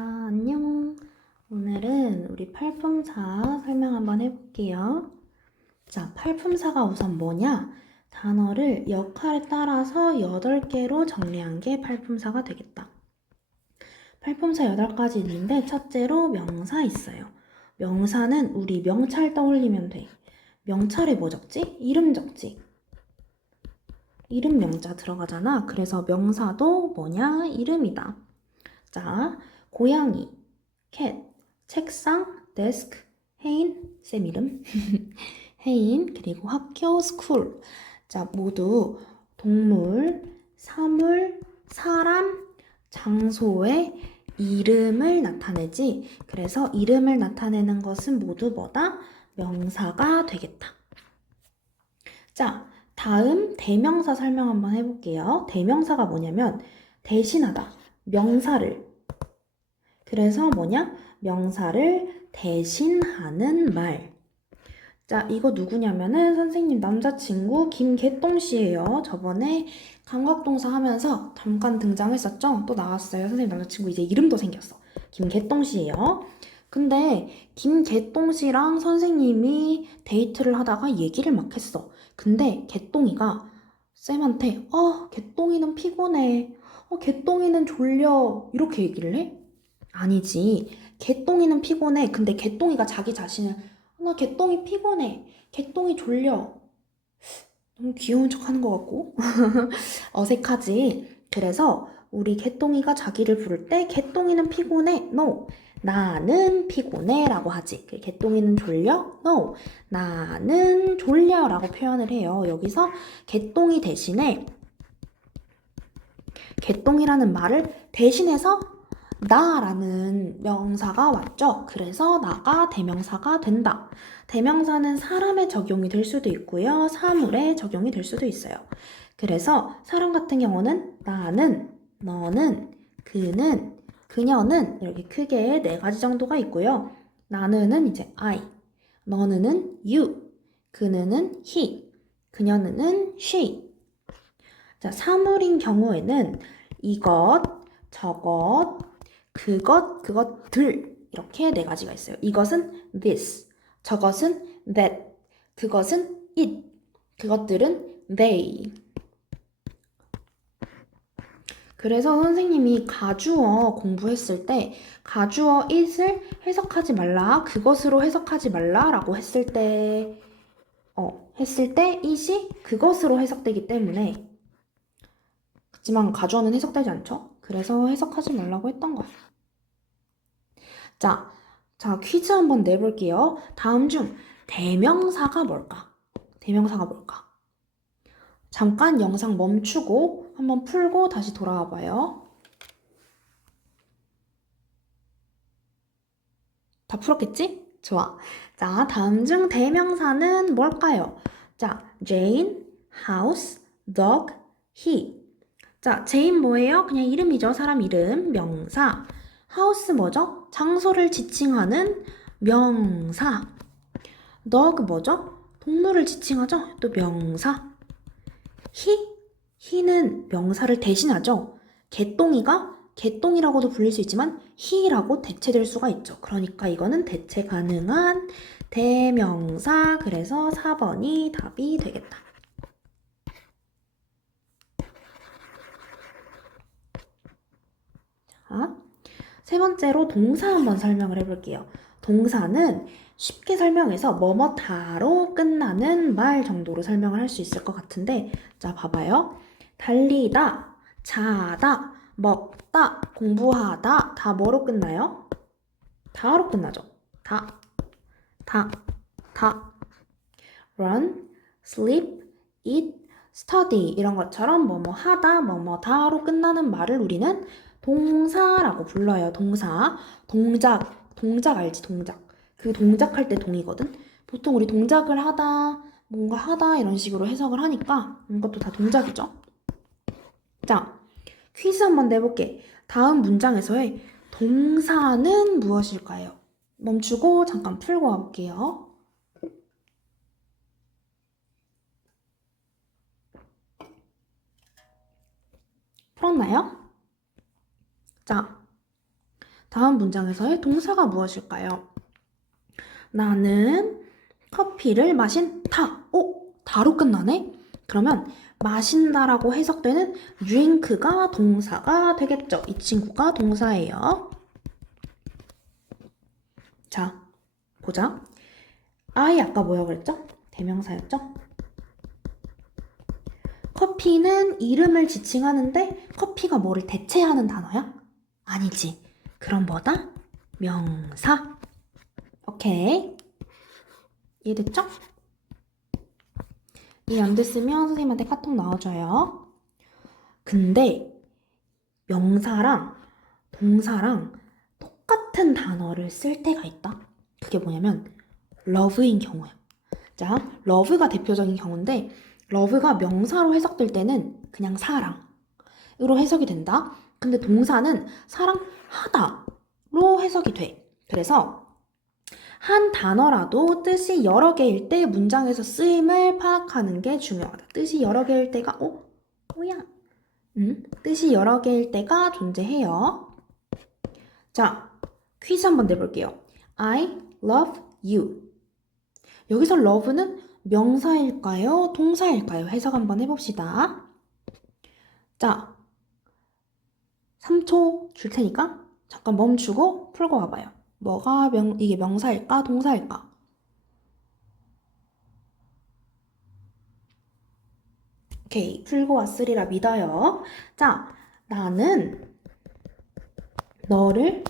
아, 안녕. 오늘은 우리 팔품사 설명 한번 해볼게요. 자, 팔품사가 우선 뭐냐? 단어를 역할에 따라서 8개로 정리한 게 팔품사가 되겠다. 팔품사 8가지 있는데 첫째로 명사 있어요. 명사는 우리 명찰 떠올리면 돼. 명찰에 뭐 적지? 이름 적지. 이름 명자 들어가잖아. 그래서 명사도 뭐냐? 이름이다. 자, 고양이, 캣, 책상, 데스크, 혜인, 쌤 이름, 혜인, 그리고 학교, 스쿨. 자, 모두 동물, 사물, 사람, 장소의 이름을 나타내지. 그래서 이름을 나타내는 것은 모두 뭐다? 명사가 되겠다. 자, 다음 대명사 설명 한번 해볼게요. 대명사가 뭐냐면 대신하다, 명사를. 그래서 뭐냐? 명사를 대신하는 말. 자, 이거 누구냐면은 선생님 남자친구 김개똥 씨예요. 저번에 감각동사 하면서 잠깐 등장했었죠? 또 나왔어요. 선생님 남자친구 이제 이름도 생겼어. 김개똥 씨예요. 근데 김개똥 씨랑 선생님이 데이트를 하다가 얘기를 막 했어. 근데 개똥이가 쌤한테 어, 개똥이는 피곤해. 어, 개똥이는 졸려. 이렇게 얘기를 해? 아니지. 개똥이는 피곤해. 근데 개똥이가 자기 자신을 나 개똥이 피곤해. 개똥이 졸려. 너무 귀여운 척 하는 것 같고. 어색하지. 그래서 우리 개똥이가 자기를 부를 때 개똥이는 피곤해. No. 나는 피곤해 라고 하지. 그 개똥이는 졸려? No. 나는 졸려 라고 표현을 해요. 여기서 개똥이 대신에 개똥이라는 말을 대신해서 나라는 명사가 왔죠. 그래서 나가 대명사가 된다. 대명사는 사람에 적용이 될 수도 있고요. 사물에 적용이 될 수도 있어요. 그래서 사람 같은 경우는 나는, 너는, 그는, 그녀는 이렇게 크게 네 가지 정도가 있고요. 나는은 이제 I, 너는은 you, 그는은 he, 그녀는 she. 자, 사물인 경우에는 이것, 저것, 그것, 그것들 이렇게 네 가지가 있어요. 이것은 this, 저것은 that, 그것은 it, 그것들은 they. 그래서 선생님이 가주어 공부했을 때 가주어 it을 해석하지 말라, 그것으로 해석하지 말라라고 했을 때 어, 했을 때 it이 그것으로 해석되기 때문에 그렇지만 가주어는 해석되지 않죠? 그래서 해석하지 말라고 했던 거예요. 자, 자, 퀴즈 한번 내볼게요. 다음 중 대명사가 뭘까? 대명사가 뭘까? 잠깐 영상 멈추고 한번 풀고 다시 돌아와 봐요. 다 풀었겠지? 좋아. 자, 다음 중 대명사는 뭘까요? 자, Jane, house, dog, he. 자, 제인 뭐예요? 그냥 이름이죠. 사람 이름. 명사. 하우스 뭐죠? 장소를 지칭하는 명사. dog 뭐죠? 동물을 지칭하죠? 또 명사. he, he는 명사를 대신하죠. 개똥이가 개똥이라고도 불릴 수 있지만 he라고 대체될 수가 있죠. 그러니까 이거는 대체 가능한 대명사. 그래서 4번이 답이 되겠다. 자, 세 번째로 동사 한번 설명을 해볼게요. 동사는 쉽게 설명해서 뭐뭐다로 끝나는 말 정도로 설명을 할 수 있을 것 같은데, 자, 봐봐요. 달리다, 자다, 먹다, 공부하다, 다 뭐로 끝나요? 다로 끝나죠. 다, 다, 다. run, sleep, eat, study 이런 것처럼 뭐뭐 하다, 뭐뭐 다로 끝나는 말을 우리는 동사라고 불러요. 동사. 동작. 동작 알지? 동작. 그 동작할 때 동이거든. 보통 우리 동작을 하다, 뭔가 하다 이런 식으로 해석을 하니까 이것도 다 동작이죠. 자, 퀴즈 한번 내볼게. 다음 문장에서의 동사는 무엇일까요? 멈추고 잠깐 풀고 와볼게요. 풀었나요? 자, 다음 문장에서의 동사가 무엇일까요? 나는 커피를 마신다. 오, 다로 끝나네? 그러면 마신다라고 해석되는 drink가 동사가 되겠죠. 이 친구가 동사예요. 자, 보자. I 아까 뭐라고 그랬죠? 대명사였죠? 커피는 이름을 지칭하는데 커피가 뭐를 대체하는 단어야? 아니지. 그럼 뭐다? 명사. 오케이. 이해됐죠? 이해 안 됐으면 선생님한테 카톡 넣어줘요. 근데 명사랑 동사랑 똑같은 단어를 쓸 때가 있다. 그게 뭐냐면 love인 경우야. 자, love가 대표적인 경우인데 love가 명사로 해석될 때는 그냥 사랑으로 해석이 된다. 근데 동사는 사랑하다로 해석이 돼. 그래서 한 단어라도 뜻이 여러 개일 때 문장에서 쓰임을 파악하는 게 중요하다. 뜻이 여러 개일 때가 어? 뭐야? 음, 뜻이 여러 개일 때가 존재해요. 자, 퀴즈 한번 내볼게요. I love you. 여기서 love는 명사일까요? 동사일까요? 해석 한번 해봅시다. 자, 3초 줄 테니까 잠깐 멈추고 풀고 와봐요. 뭐가 명, 이게 명사일까? 동사일까? 오케이, 풀고 왔으리라 믿어요. 자, 나는 너를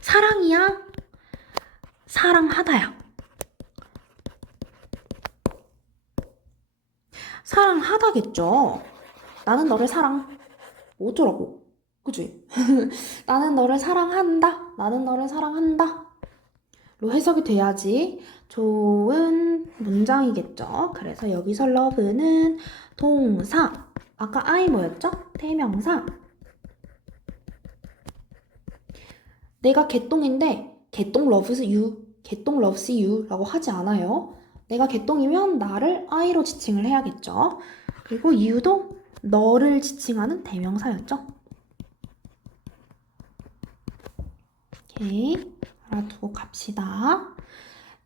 사랑이야? 사랑하다야. 사랑하다겠죠. 나는 너를 사랑. 어쩌라고? 그지? 나는 너를 사랑한다. 나는 너를 사랑한다. 로 해석이 돼야지 좋은 문장이겠죠. 그래서 여기서 love는 동사. 아까 I 뭐였죠? 대명사. 내가 개똥인데 개똥 loves you, 개똥 loves you라고 하지 않아요. 내가 개똥이면 나를 I로 지칭을 해야겠죠. 그리고 you도 너를 지칭하는 대명사였죠. 오케이, 알아두고 갑시다.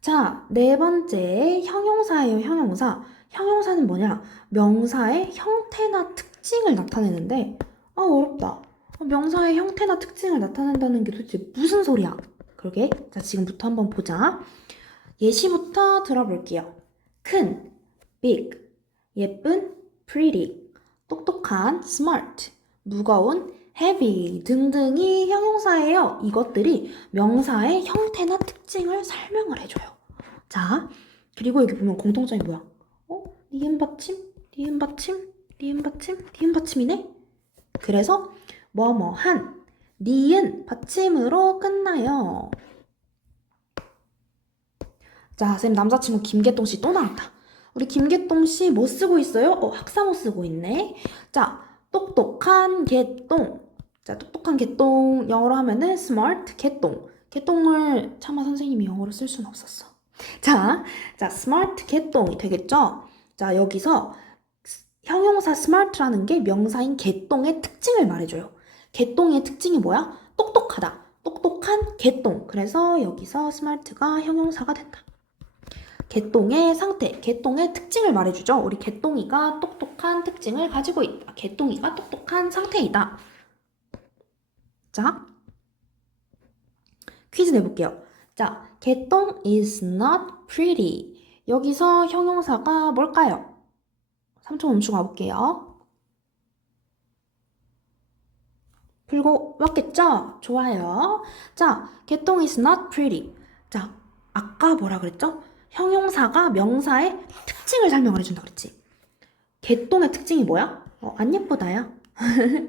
자, 네 번째 형용사예요, 형용사. 형용사는 뭐냐? 명사의 형태나 특징을 나타내는데, 아, 어렵다. 어, 명사의 형태나 특징을 나타낸다는 게 도대체 무슨 소리야? 그러게. 자, 지금부터 한번 보자. 예시부터 들어볼게요. 큰, big, 예쁜, pretty, 똑똑한, smart, 무거운, heavy 등등이 형용사예요. 이것들이 명사의 형태나 특징을 설명을 해줘요. 자, 그리고 여기 보면 공통점이 뭐야? 어? 니은 받침, 니은 받침, 니은 받침, 니은 받침이네? 그래서 뭐뭐한, 니은 받침으로 끝나요. 자, 선생님 남자친구 김계동 씨 또 나왔다. 우리 김계동 씨뭐 쓰고 있어요? 어, 학사모 쓰고 있네. 자, 똑똑한 개똥. 자, 똑똑한 개똥 영어로 하면은 smart 개똥. 개똥을 차마 선생님이 영어로 쓸 수는 없었어. 자, 자, smart 개똥이 되겠죠? 자, 여기서 형용사 smart라는 게 명사인 개똥의 특징을 말해줘요. 개똥의 특징이 뭐야? 똑똑하다. 똑똑한 개똥. 그래서 여기서 smart가 형용사가 된다. 개똥의 상태, 개똥의 특징을 말해주죠. 우리 개똥이가 똑똑한 특징을 가지고 있다. 개똥이가 똑똑한 상태이다. 자, 퀴즈 내볼게요. 자, 개똥 is not pretty. 여기서 형용사가 뭘까요? 3초 멈추고 가볼게요. 풀고 왔겠죠? 좋아요. 자, 개똥 is not pretty. 자, 아까 뭐라 그랬죠? 형용사가 명사의 특징을 설명을 해준다 그랬지. 개똥의 특징이 뭐야? 어, 안 예쁘다야.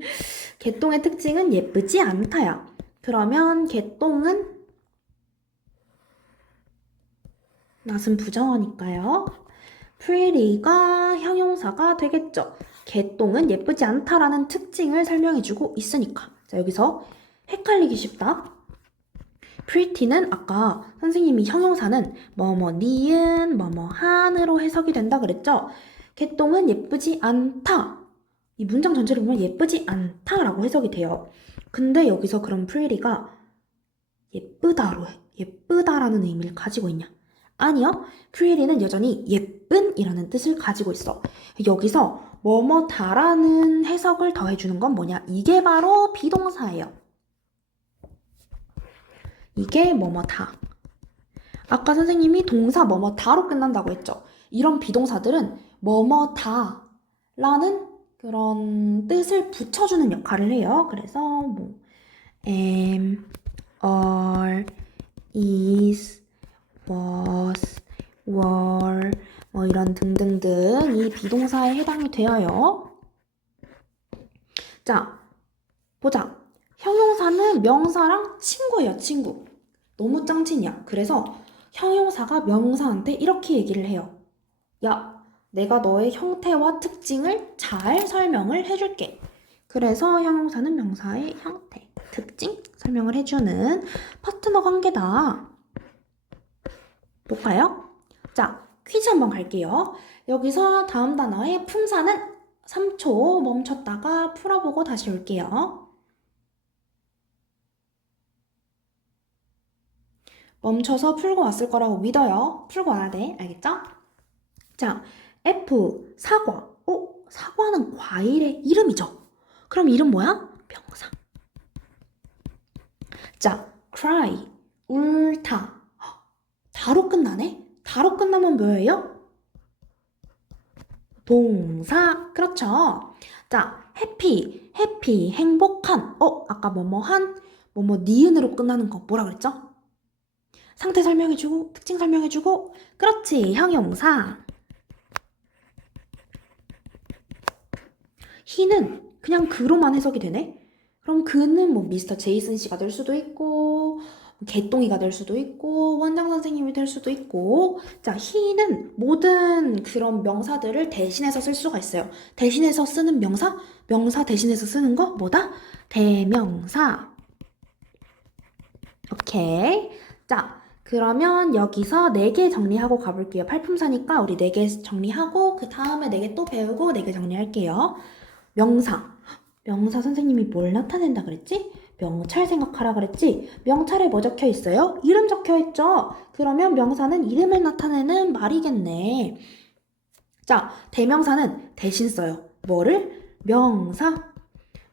개똥의 특징은 예쁘지 않다야. 그러면 개똥은 낫은 부정어니까요. pretty가 형용사가 되겠죠. 개똥은 예쁘지 않다라는 특징을 설명해주고 있으니까. 자, 여기서 헷갈리기 쉽다. Pretty는 아까 선생님이 형용사는 뭐뭐 니은 뭐뭐 한으로 해석이 된다 그랬죠? 개똥은 예쁘지 않다. 이 문장 전체를 보면 예쁘지 않다라고 해석이 돼요. 근데 여기서 그럼 프리리가 예쁘다로 해. 예쁘다라는 의미를 가지고 있냐? 아니요. 프리리는 여전히 예쁜이라는 뜻을 가지고 있어. 여기서 뭐뭐다라는 해석을 더해주는 건 뭐냐? 이게 바로 비동사예요. 이게 뭐뭐다. 아까 선생님이 동사 뭐뭐다로 끝난다고 했죠. 이런 비동사들은 뭐뭐다라는 그런 뜻을 붙여주는 역할을 해요. 그래서 뭐 am, are, is, was, were 뭐 이런 등등등 이 비동사에 해당이 되어요. 자, 보자. 형용사는 명사랑 친구예요, 친구. 너무 짱친이야. 그래서 형용사가 명사한테 이렇게 얘기를 해요. 야, 내가 너의 형태와 특징을 잘 설명을 해줄게. 그래서 형용사는 명사의 형태, 특징 설명을 해주는 파트너 관계다. 볼까요? 자, 퀴즈 한번 갈게요. 여기서 다음 단어의 품사는 3초 멈췄다가 풀어보고 다시 올게요. 멈춰서 풀고 왔을 거라고 믿어요. 풀고 와야 돼. 알겠죠? 자, F, 사과. 어? 사과는 과일의 이름이죠? 그럼 이름 뭐야? 명사. 자, cry. 헉, 다로 끝나네? 다로 끝나면 뭐예요? 동사. 그렇죠. 자, happy, happy, 행복한. 어, 아까 뭐뭐한, 뭐뭐 니은으로 끝나는 거 뭐라 그랬죠? 상태 설명해주고, 특징 설명해주고, 그렇지, 형용사. 히는 그냥 그로만 해석이 되네? 그럼 그는 뭐 미스터 제이슨 씨가 될 수도 있고, 개똥이가 될 수도 있고, 원장 선생님이 될 수도 있고, 자, 히는 모든 그런 명사들을 대신해서 쓸 수가 있어요. 대신해서 쓰는 명사? 명사 대신해서 쓰는 거? 뭐다? 대명사. 오케이. 자, 그러면 여기서 4개 정리하고 가볼게요. 팔품사니까 우리 4개 정리하고 그 다음에 4개 또 배우고 4개 정리할게요. 명사. 명사 선생님이 뭘 나타낸다 그랬지? 명찰 생각하라 그랬지? 명찰에 뭐 적혀 있어요? 이름 적혀 있죠? 그러면 명사는 이름을 나타내는 말이겠네. 자, 대명사는 대신 써요. 뭐를? 명사.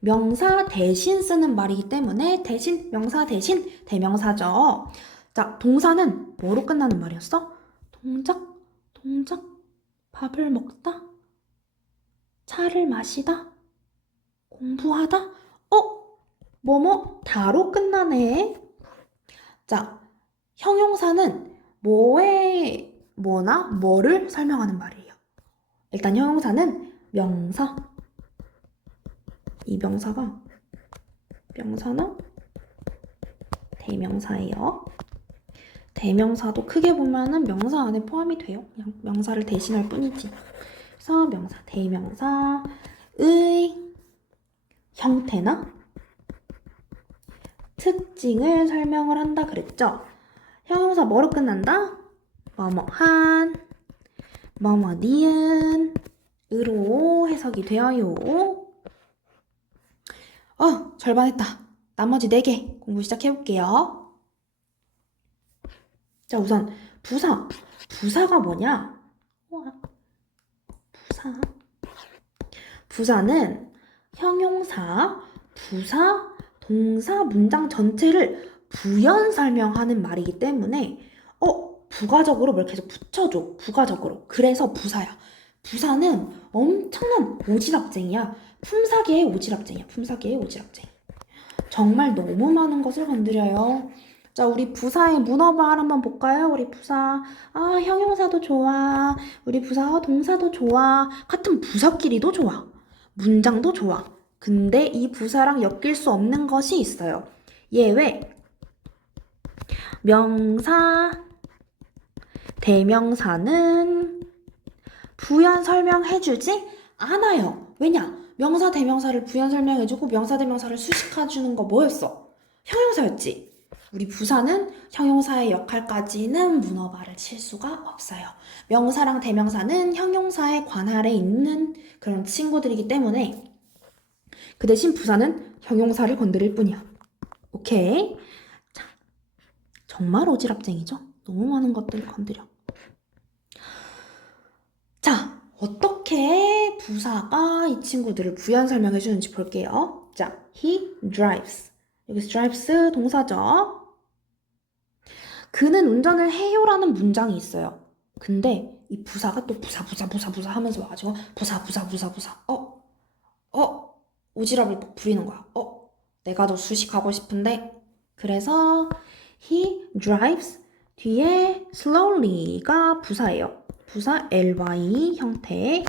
명사 대신 쓰는 말이기 때문에 대신, 명사 대신 대명사죠. 자, 동사는 뭐로 끝나는 말이었어? 동작, 동작, 밥을 먹다, 차를 마시다, 공부하다? 어? 뭐뭐 다로 끝나네. 자, 형용사는 뭐에 뭐나 뭐를 설명하는 말이에요. 일단 형용사는 명사. 이 명사가 명사나 대명사예요. 대명사도 크게 보면은 명사 안에 포함이 돼요. 그냥 명사를 대신할 뿐이지. 그래서 명사, 대명사의 형태나 특징을 설명을 한다 그랬죠. 형용사 뭐로 끝난다? 뭐뭐 한, 뭐뭐 니은, 으로 해석이 되어요. 어, 절반 했다. 나머지 4개 공부 시작해볼게요. 자, 우선 부사. 부사가 뭐냐? 부사. 부사는 형용사, 부사, 동사, 문장 전체를 부연 설명하는 말이기 때문에 어, 부가적으로 뭘 계속 붙여줘. 부가적으로. 그래서 부사야. 부사는 엄청난 오지랖쟁이야. 품사계의 오지랖쟁이야. 품사계의 오지랖쟁이. 정말 너무 많은 것을 건드려요. 자, 우리 부사의 문어발 한번 볼까요? 우리 부사. 아, 형용사도 좋아. 우리 부사, 아, 동사도 좋아. 같은 부사끼리도 좋아. 문장도 좋아. 근데 이 부사랑 엮일 수 없는 것이 있어요. 예외. 명사, 대명사는 부연 설명해주지 않아요. 왜냐? 명사, 대명사를 부연 설명해주고 명사, 대명사를 수식해주는 거 뭐였어? 형용사였지. 우리 부사는 형용사의 역할까지는 문어발을 칠 수가 없어요. 명사랑 대명사는 형용사의 관할에 있는 그런 친구들이기 때문에 그 대신 부사는 형용사를 건드릴 뿐이야. 오케이? 자, 정말 오지랖쟁이죠? 너무 많은 것들 건드려. 자, 어떻게 부사가 이 친구들을 부연 설명해 주는지 볼게요. 자, he drives. 여기서 drives 동사죠. 그는 운전을 해요라는 문장이 있어요. 근데 이 부사가 또 부사 부사 부사 부사 하면서 와가지고 부사 부사 부사 부사 어? 어? 오지랖을 막 부리는 거야. 어? 내가 더 수식하고 싶은데 그래서 he drives 뒤에 slowly가 부사예요. 부사 ly 형태.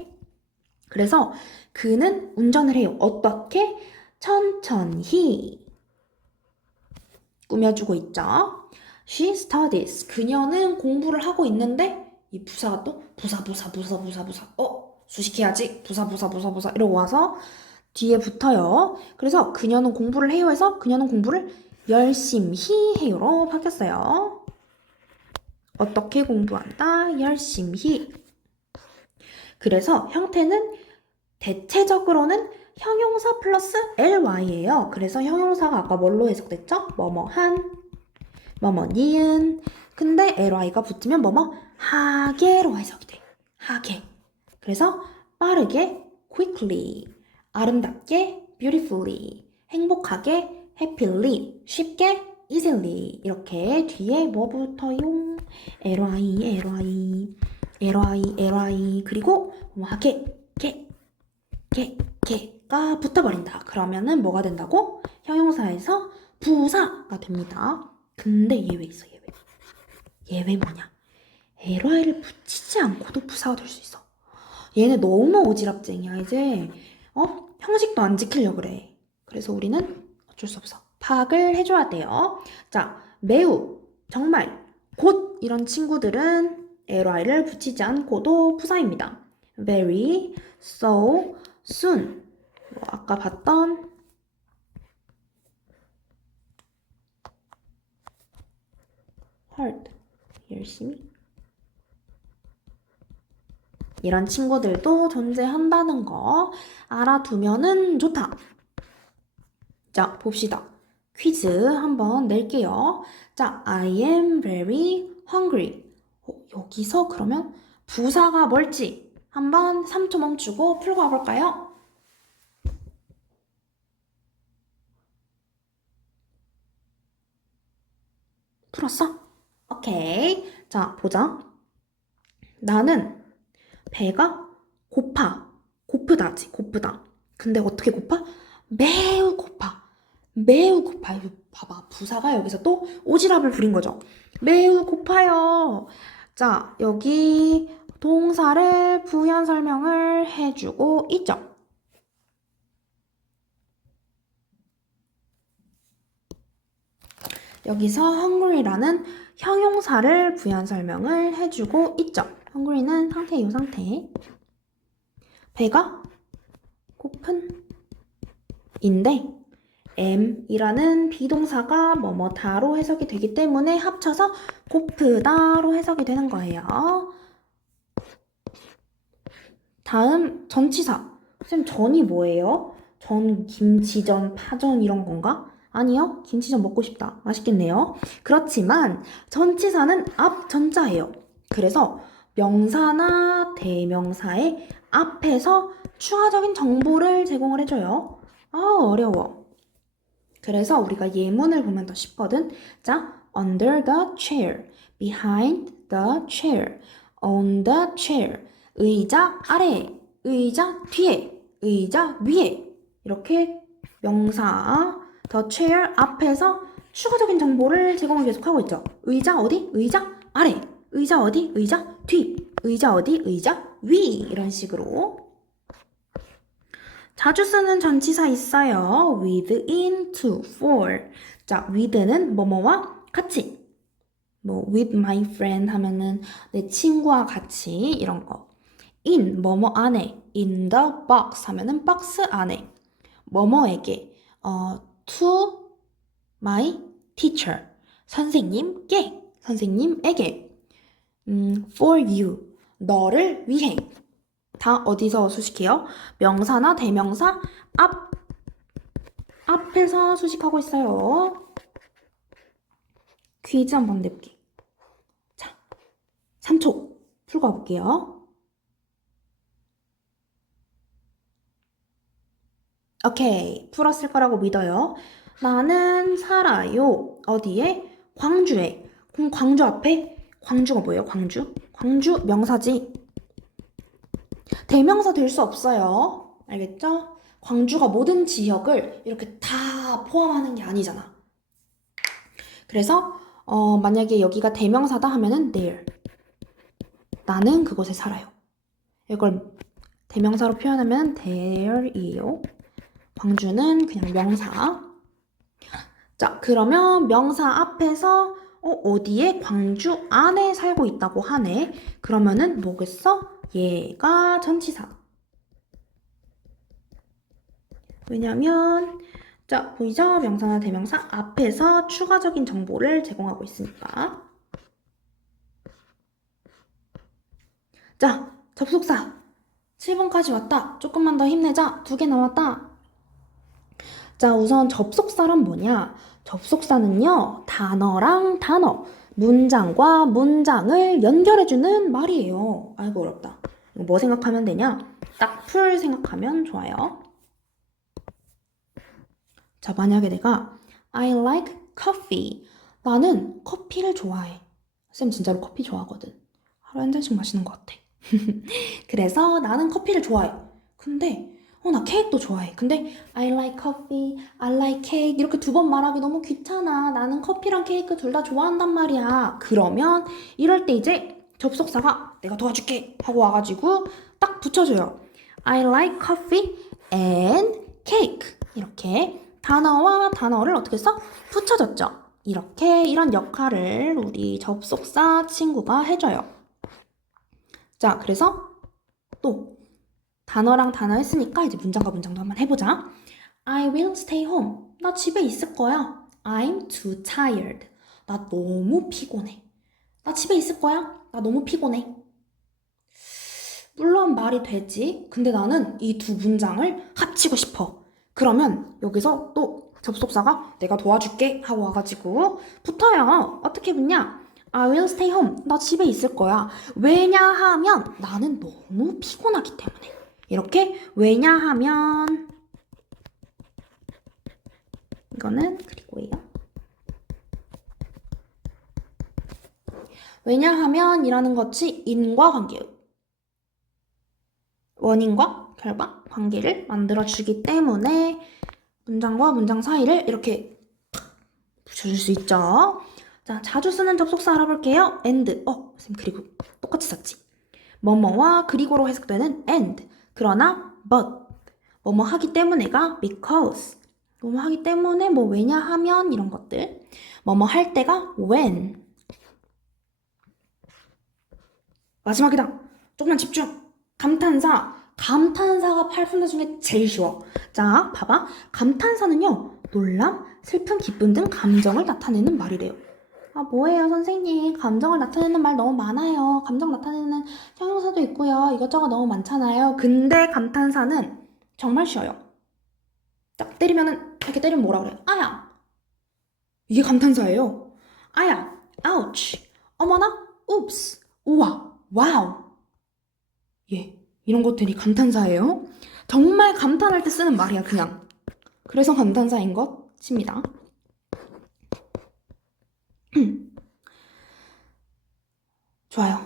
그래서 그는 운전을 해요. 어떻게? 천천히. 꾸며주고 있죠. She studies. 그녀는 공부를 하고 있는데 이 부사가 또 부사 부사 부사 부사 부사. 어? 수식해야지. 부사 부사 부사 부사 이러고 와서 뒤에 붙어요. 그래서 그녀는 공부를 해요 해서 그녀는 공부를 열심히 해요로 바뀌었어요. 어떻게 공부한다? 열심히. 그래서 형태는 대체적으로는 형용사 플러스 ly예요. 그래서 형용사가 아까 뭘로 해석됐죠? 뭐뭐한, 뭐뭐 니은. 근데 ly가 붙으면 뭐뭐 하게로 해석이 돼. 하게. 그래서 빠르게 quickly, 아름답게 beautifully, 행복하게 happily, 쉽게 easily 이렇게 뒤에 뭐 붙어요? ly, ly, ly, ly 그리고 뭐 하게, 게, 게, 게가 붙어버린다. 그러면은 뭐가 된다고? 형용사에서 부사가 됩니다. 근데 예외 있어 예외. 예외 뭐냐? ly를 붙이지 않고도 부사가 될 수 있어. 얘네 너무 오지랖쟁이야 이제 어 형식도 안 지키려 그래. 그래서 우리는 어쩔 수 없어. 파악을 해줘야 돼요. 자, 매우, 정말, 곧 이런 친구들은 ly를 붙이지 않고도 부사입니다. very, so, soon. 뭐 아까 봤던 hard, 열심히. 이런 친구들도 존재한다는 거 알아두면은 좋다. 자, 봅시다. 퀴즈 한번 낼게요. 자, I am very hungry. 어, 여기서 그러면 부사가 뭘지 한번 3초 멈추고 풀고 와볼까요? 풀었어? 오케이. 자, 보자. 나는 배가 고파. 고프다지, 고프다. 근데 어떻게 고파? 매우 고파. 매우 고파요. 봐봐. 부사가 여기서 또 오지랖을 부린 거죠. 매우 고파요. 자, 여기 동사를 부연 설명을 해주고 있죠. 여기서 hungry라는 형용사를 부연 설명을 해주고 있죠. hungry는 상태, 이 상태. 배가 고픈 인데 am이라는 비동사가 뭐뭐다로 해석이 되기 때문에 합쳐서 고프다로 해석이 되는 거예요. 다음 전치사. 쌤 전이 뭐예요? 전 김치 전, 파전 이런 건가? 아니요. 김치전 먹고 싶다. 맛있겠네요. 그렇지만 전치사는 앞 전자예요. 그래서 명사나 대명사의 앞에서 추가적인 정보를 제공을 해줘요. 아, 어려워. 그래서 우리가 예문을 보면 더 쉽거든. 자, under the chair, behind the chair, on the chair. 의자 아래, 의자 뒤에, 의자 위에. 이렇게 명사 the chair 앞에서 추가적인 정보를 제공을 계속하고 있죠. 의자 어디? 의자 아래. 의자 어디? 의자 뒤. 의자 어디? 의자 위. 이런 식으로. 자주 쓰는 전치사 있어요. with, in, to, for. 자, with는 뭐뭐와 같이. 뭐 with my friend 하면은 내 친구와 같이 이런 거. in 뭐뭐 안에. in the box 하면은 박스 안에. 뭐뭐에게. 어, to my teacher. 선생님께. 선생님에게. 음, for you. 너를 위해. 다 어디서 수식해요? 명사나 대명사 앞 앞에서 수식하고 있어요. 퀴즈 한번 내볼게. 자, 3초 풀고 와볼게요. 오케이, 풀었을 거라고 믿어요. 나는 살아요. 어디에? 광주에. 그럼 광주 앞에 광주가 뭐예요? 광주? 광주 명사지. 대명사 될 수 없어요. 알겠죠? 광주가 모든 지역을 이렇게 다 포함하는 게 아니잖아. 그래서 어, 만약에 여기가 대명사다 하면은 there. 나는 그곳에 살아요. 이걸 대명사로 표현하면 there이에요. 광주는 그냥 명사. 자, 그러면 명사 앞에서 어, 어디에 광주 안에 살고 있다고 하네. 그러면은 뭐겠어? 얘가 전치사. 왜냐면 자, 보이죠? 명사나 대명사 앞에서 추가적인 정보를 제공하고 있으니까. 자, 접속사. 7번까지 왔다. 조금만 더 힘내자. 두 개 남았다. 자, 우선 접속사란 뭐냐? 접속사는요, 단어랑 단어, 문장과 문장을 연결해주는 말이에요. 아이고, 어렵다. 뭐 생각하면 되냐? 딱 풀 생각하면 좋아요. 자, 만약에 내가 I like coffee. 나는 커피를 좋아해. 쌤 진짜로 커피 좋아하거든. 하루에 한 잔씩 마시는 것 같아. 그래서 나는 커피를 좋아해. 근데 어, 나 케이크도 좋아해. 근데 I like coffee, I like cake 이렇게 두 번 말하기 너무 귀찮아. 나는 커피랑 케이크 둘 다 좋아한단 말이야. 그러면 이럴 때 이제 접속사가 내가 도와줄게 하고 와가지고 딱 붙여줘요. I like coffee and cake 이렇게 단어와 단어를 어떻게 써? 붙여줬죠. 이렇게 이런 역할을 우리 접속사 친구가 해줘요. 자, 그래서 또 단어랑 단어 했으니까 이제 문장과 문장도 한번 해보자. I will stay home. 나 집에 있을 거야. I'm too tired. 나 너무 피곤해. 나 집에 있을 거야. 나 너무 피곤해. 물론 말이 되지. 근데 나는 이 두 문장을 합치고 싶어. 그러면 여기서 또 접속사가 내가 도와줄게 하고 와가지고 붙어요. 어떻게 붙냐? I will stay home. 나 집에 있을 거야. 왜냐하면 나는 너무 피곤하기 때문에. 이렇게 왜냐하면 이거는 그리고예요. 왜냐하면이라는 것이 인과 관계예요. 원인과 결과 관계를 만들어 주기 때문에 문장과 문장 사이를 이렇게 붙여줄 수 있죠. 자, 자주 쓰는 접속사 알아볼게요. and. 어, 쌤 그리고 똑같이 썼지. 뭐뭐와 그리고로 해석되는 and. 그러나 but. 뭐뭐 하기 때문에가 because. 뭐뭐 하기 때문에 뭐 왜냐하면 이런 것들. 뭐뭐 할 때가 when. 마지막이다. 조금만 집중. 감탄사. 감탄사가 팔분사 중에 제일 쉬워. 자, 봐봐. 감탄사는요, 놀람, 슬픔, 기쁨 등 감정을 나타내는 말이래요. 아, 뭐예요, 선생님. 감정을 나타내는 말 너무 많아요. 감정 나타내는 형용사도 있고요. 이것저것 너무 많잖아요. 근데 감탄사는 정말 쉬워요. 딱 때리면은, 이렇게 때리면 뭐라 그래? 아야! 이게 감탄사예요. 아야! ouch! 어머나! oops! 우와! 와우! 예. 이런 것들이 감탄사예요. 정말 감탄할 때 쓰는 말이야, 그냥. 그래서 감탄사인 것입니다. 좋아요.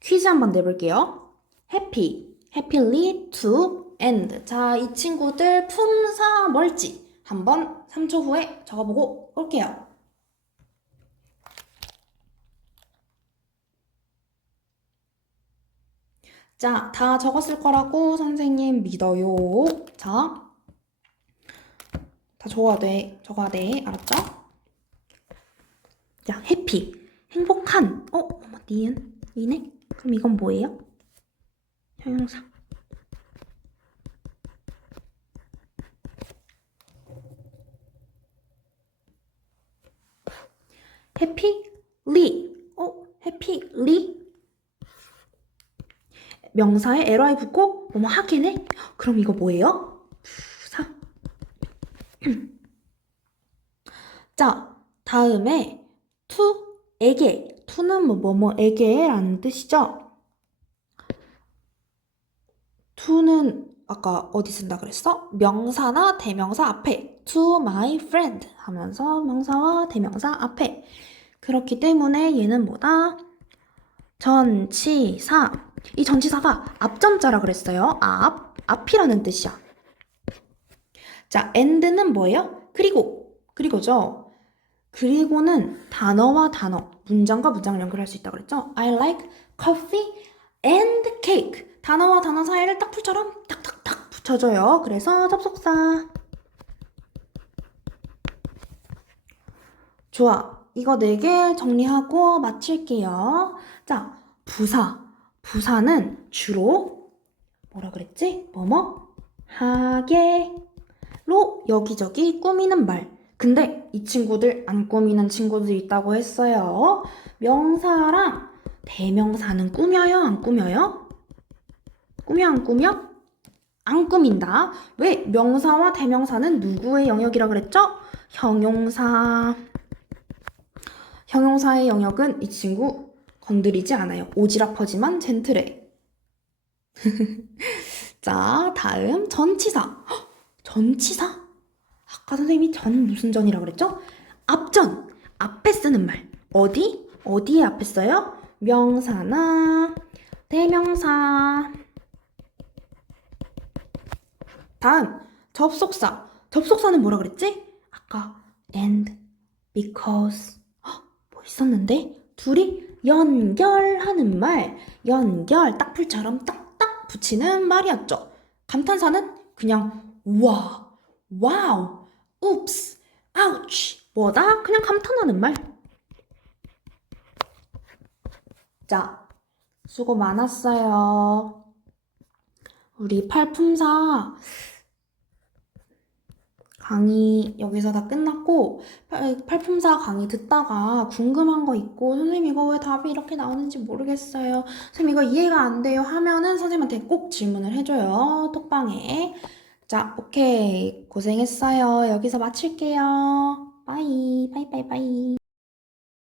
퀴즈 한번 내볼게요. happy, happily to end. 자, 이 친구들 품사 뭘지 한번 3초 후에 적어보고 올게요. 자, 다 적었을 거라고 선생님 믿어요. 자, 다 적어야 돼. 적어야 돼. 알았죠? 자, 해피. 행복한. 어, 어머, 니은. 니네? 그럼 이건 뭐예요? 형용사. 해피 리. 어, 해피 리? 명사에 ly 붙고 뭐뭐 하긴 해? 그럼 이거 뭐예요? 자, 다음에 to는 뭐 뭐뭐에게라는 뜻이죠. to는 아까 어디 쓴다 그랬어? 명사나 대명사 앞에 to my friend 하면서 명사와 대명사 앞에 그렇기 때문에 얘는 뭐다? 전치사. 이 전치사가 앞전자라 그랬어요. 앞, 앞이라는 뜻이야. 자, and는 뭐예요? 그리고, 그리고죠. 그리고는 단어와 단어, 문장과 문장을 연결할 수 있다 그랬죠? I like coffee and cake. 단어와 단어 사이를 딱 풀처럼 딱딱딱 붙여줘요. 그래서 접속사. 좋아. 이거 네 개 정리하고 마칠게요. 자, 부사. 부사는 주로 뭐라 그랬지? 뭐뭐? 하게 로 여기저기 꾸미는 말. 근데 이 친구들 안 꾸미는 친구들 있다고 했어요. 명사랑 대명사는 꾸며요? 안 꾸며요? 꾸며 안 꾸며? 안 꾸민다. 왜? 명사와 대명사는 누구의 영역이라 그랬죠? 형용사. 형용사의 영역은 이 친구 건드리지 않아요. 오지랖하지만 젠틀해. 자, 다음 전치사. 헉, 전치사? 아까 선생님이 전 무슨 전이라고 그랬죠? 앞전. 앞에 쓰는 말. 어디? 어디에 앞에 써요? 명사나 대명사. 다음 접속사. 접속사는 뭐라 그랬지? 아까 and, because. 헉, 뭐 있었는데? 둘이 연결하는 말. 연결. 딱풀처럼 딱딱 붙이는 말이었죠. 감탄사는 그냥 와, 와우, 웁스, 아우치. 뭐다? 그냥 감탄하는 말. 자, 수고 많았어요. 우리 팔품사 강의 여기서 다 끝났고 팔, 팔품사 강의 듣다가 궁금한 거 있고 선생님 이거 왜 답이 이렇게 나오는지 모르겠어요. 선생님 이거 이해가 안 돼요 하면은 선생님한테 꼭 질문을 해줘요. 톡방에. 자, 오케이. 고생했어요. 여기서 마칠게요. 빠이, 빠이, 빠이, 빠이.